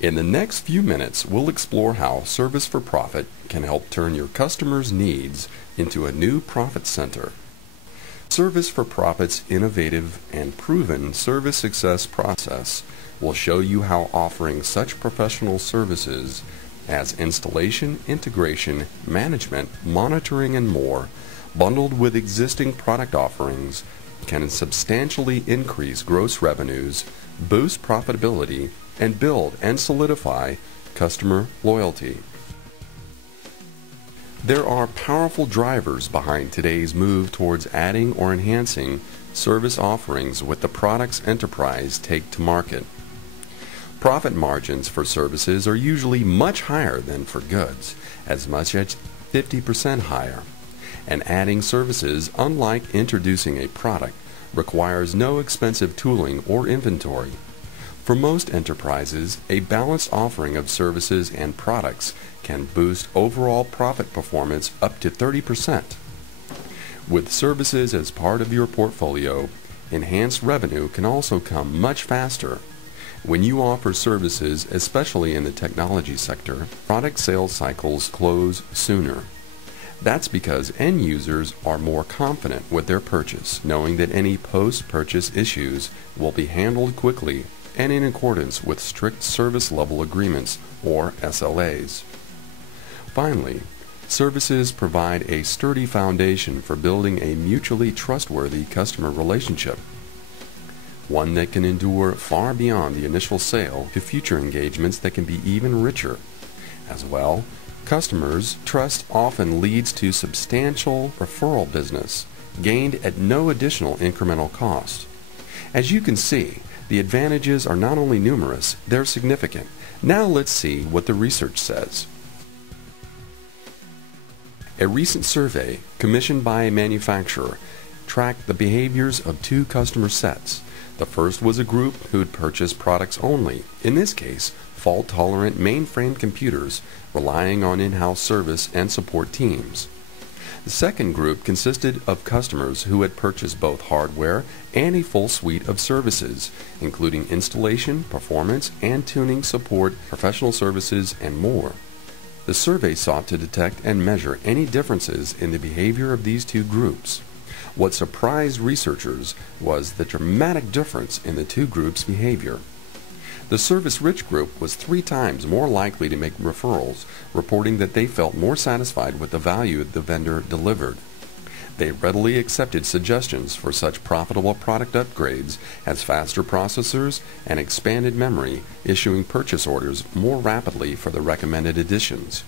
In the next few minutes, we'll explore how Service for Profit can help turn your customers' needs into a new profit center. Service for Profit's innovative and proven service success process will show you how offering such professional services as installation, integration, management, monitoring, and more, bundled with existing product offerings, can substantially increase gross revenues, boost profitability, and build and solidify customer loyalty. There are powerful drivers behind today's move towards adding or enhancing service offerings with the products enterprise take to market. Profit margins for services are usually much higher than for goods, as much as 50% higher. And adding services, unlike introducing a product, requires no expensive tooling or inventory. For most enterprises, a balanced offering of services and products can boost overall profit performance up to 30%. With services as part of your portfolio, enhanced revenue can also come much faster. When you offer services, especially in the technology sector, product sales cycles close sooner. That's because end users are more confident with their purchase, knowing that any post-purchase issues will be handled quickly and in accordance with strict service level agreements, or SLAs. Finally, services provide a sturdy foundation for building a mutually trustworthy customer relationship, one that can endure far beyond the initial sale to future engagements that can be even richer. As well, customers' trust often leads to substantial referral business, gained at no additional incremental cost. As you can see, the advantages are not only numerous, they're significant. Now let's see what the research says. A recent survey commissioned by a manufacturer tracked the behaviors of two customer sets. The first was a group who had purchased products only, in this case, fault-tolerant mainframe computers, relying on in-house service and support teams. The second group consisted of customers who had purchased both hardware and a full suite of services, including installation, performance, and tuning support, professional services, and more. The survey sought to detect and measure any differences in the behavior of these two groups. What surprised researchers was the dramatic difference in the two groups' behavior. The service-rich group was 3 times more likely to make referrals, reporting that they felt more satisfied with the value the vendor delivered. They readily accepted suggestions for such profitable product upgrades as faster processors and expanded memory, issuing purchase orders more rapidly for the recommended additions.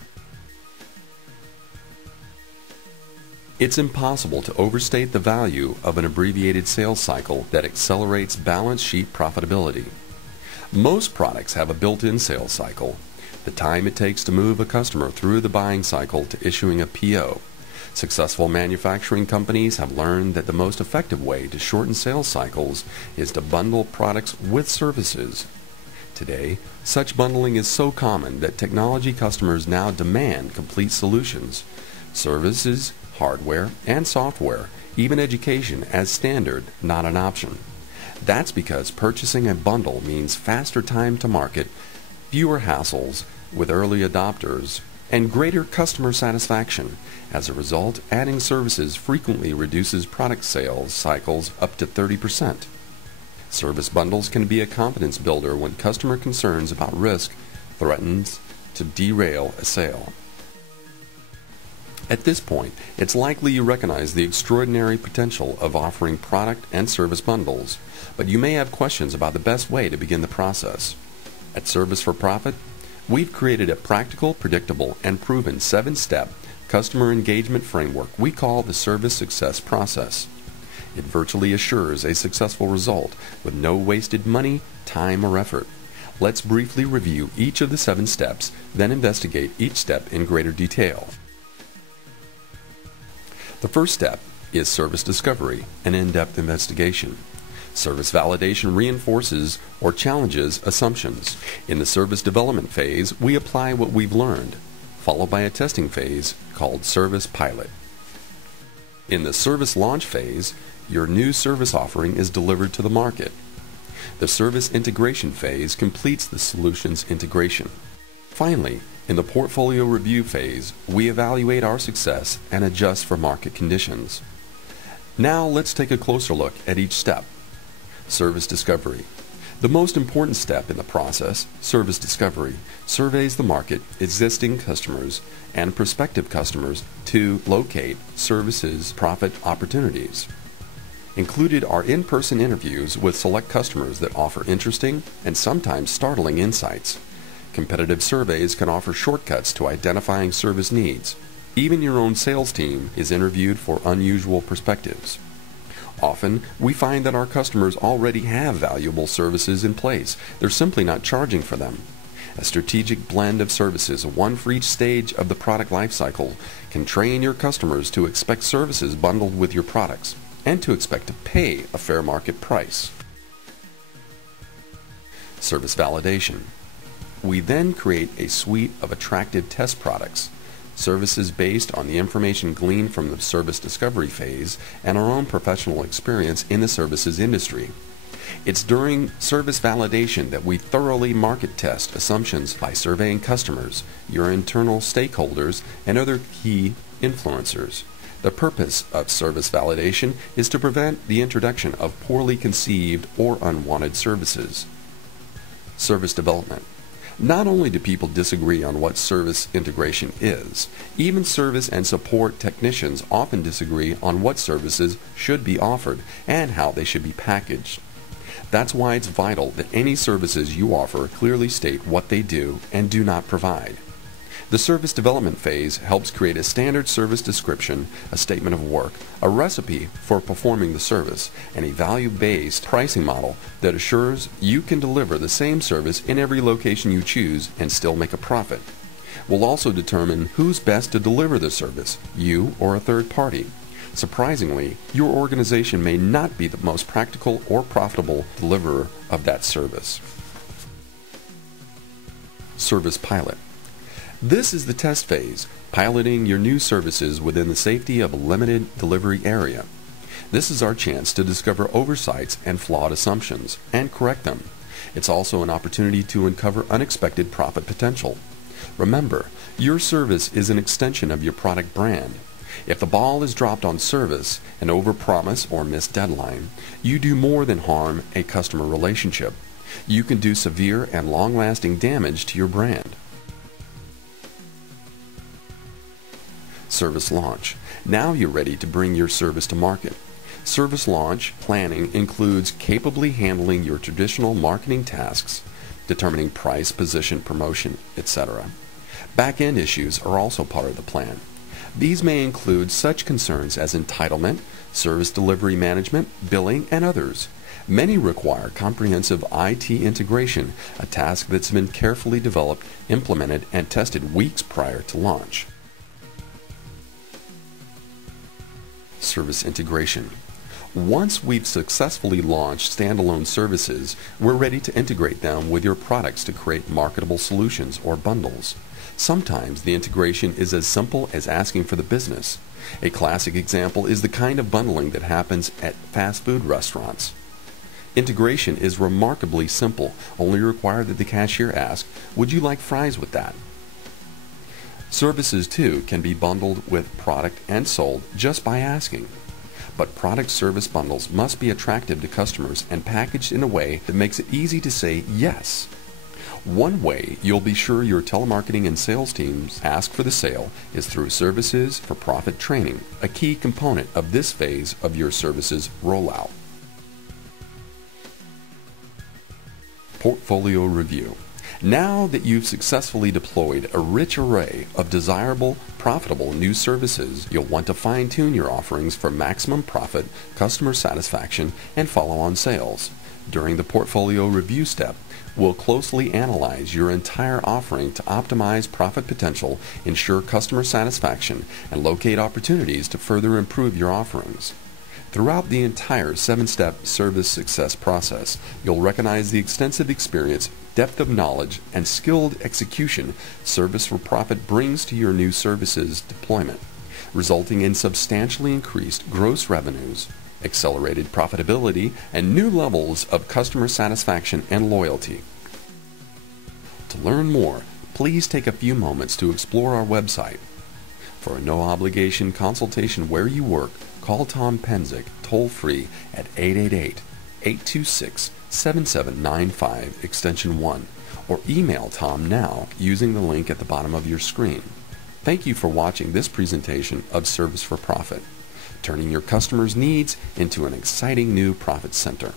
It's impossible to overstate the value of an abbreviated sales cycle that accelerates balance sheet profitability. Most products have a built-in sales cycle, the time it takes to move a customer through the buying cycle to issuing a PO. Successful manufacturing companies have learned that the most effective way to shorten sales cycles is to bundle products with services. Today, such bundling is so common that technology customers now demand complete solutions. Services, hardware, and software, even education as standard, not an option. That's because purchasing a bundle means faster time to market, fewer hassles with early adopters, and greater customer satisfaction. As a result, adding services frequently reduces product sales cycles up to 30%. Service bundles can be a confidence builder when customer concerns about risk threatens to derail a sale. At this point, it's likely you recognize the extraordinary potential of offering product and service bundles, but you may have questions about the best way to begin the process. At Service for Profit, we've created a practical, predictable, and proven 7-step customer engagement framework we call the Service Success Process. It virtually assures a successful result with no wasted money, time, or effort. Let's briefly review each of the 7 steps, then investigate each step in greater detail. The first step is service discovery, an in-depth investigation. Service validation reinforces or challenges assumptions. In the service development phase, we apply what we've learned, followed by a testing phase called service pilot. In the service launch phase, your new service offering is delivered to the market. The service integration phase completes the solutions integration. Finally, in the portfolio review phase, we evaluate our success and adjust for market conditions. Now let's take a closer look at each step. Service discovery. The most important step in the process, service discovery, surveys the market, existing customers, and prospective customers to locate services profit opportunities. Included are in-person interviews with select customers that offer interesting and sometimes startling insights. Competitive surveys can offer shortcuts to identifying service needs. Even your own sales team is interviewed for unusual perspectives. Often, we find that our customers already have valuable services in place. They're simply not charging for them. A strategic blend of services, one for each stage of the product lifecycle, can train your customers to expect services bundled with your products and to expect to pay a fair market price. Service validation. We then create a suite of attractive test products, services based on the information gleaned from the service discovery phase and our own professional experience in the services industry. It's during service validation that we thoroughly market test assumptions by surveying customers, your internal stakeholders, and other key influencers. The purpose of service validation is to prevent the introduction of poorly conceived or unwanted services. Service development. Not only do people disagree on what service integration is, even service and support technicians often disagree on what services should be offered and how they should be packaged. That's why it's vital that any services you offer clearly state what they do and do not provide. The service development phase helps create a standard service description, a statement of work, a recipe for performing the service, and a value-based pricing model that assures you can deliver the same service in every location you choose and still make a profit. We'll also determine who's best to deliver the service, you or a third party. Surprisingly, your organization may not be the most practical or profitable deliverer of that service. Service pilot. This is the test phase, piloting your new services within the safety of a limited delivery area. This is our chance to discover oversights and flawed assumptions and correct them. It's also an opportunity to uncover unexpected profit potential. Remember, your service is an extension of your product brand. If the ball is dropped on service, an overpromise or missed deadline, you do more than harm a customer relationship. You can do severe and long-lasting damage to your brand. Service launch. Now you're ready to bring your service to market. Service launch planning includes capably handling your traditional marketing tasks, determining price, position, promotion, etc. Back-end issues are also part of the plan. These may include such concerns as entitlement, service delivery management, billing, and others. Many require comprehensive IT integration, a task that's been carefully developed, implemented, and tested weeks prior to launch. Service integration. Once we've successfully launched standalone services, we're ready to integrate them with your products to create marketable solutions or bundles. Sometimes the integration is as simple as asking for the business. A classic example is the kind of bundling that happens at fast food restaurants. Integration is remarkably simple, only require that the cashier ask, "Would you like fries with that?" Services, too, can be bundled with product and sold just by asking. But product service bundles must be attractive to customers and packaged in a way that makes it easy to say yes. One way you'll be sure your telemarketing and sales teams ask for the sale is through services for profit training, a key component of this phase of your services rollout. Portfolio review. Now that you've successfully deployed a rich array of desirable, profitable new services, you'll want to fine-tune your offerings for maximum profit, customer satisfaction, and follow-on sales. During the portfolio review step, we'll closely analyze your entire offering to optimize profit potential, ensure customer satisfaction, and locate opportunities to further improve your offerings. Throughout the entire 7-step service success process, you'll recognize the extensive experience, depth of knowledge, and skilled execution Service for Profit brings to your new services deployment, resulting in substantially increased gross revenues, accelerated profitability, and new levels of customer satisfaction and loyalty. To learn more, please take a few moments to explore our website. For a no-obligation consultation where you work, call Tom Penzick toll-free at 888-826-7795 extension 1 or email Tom now using the link at the bottom of your screen. Thank you for watching this presentation of Service for Profit, turning your customers' needs into an exciting new profit center.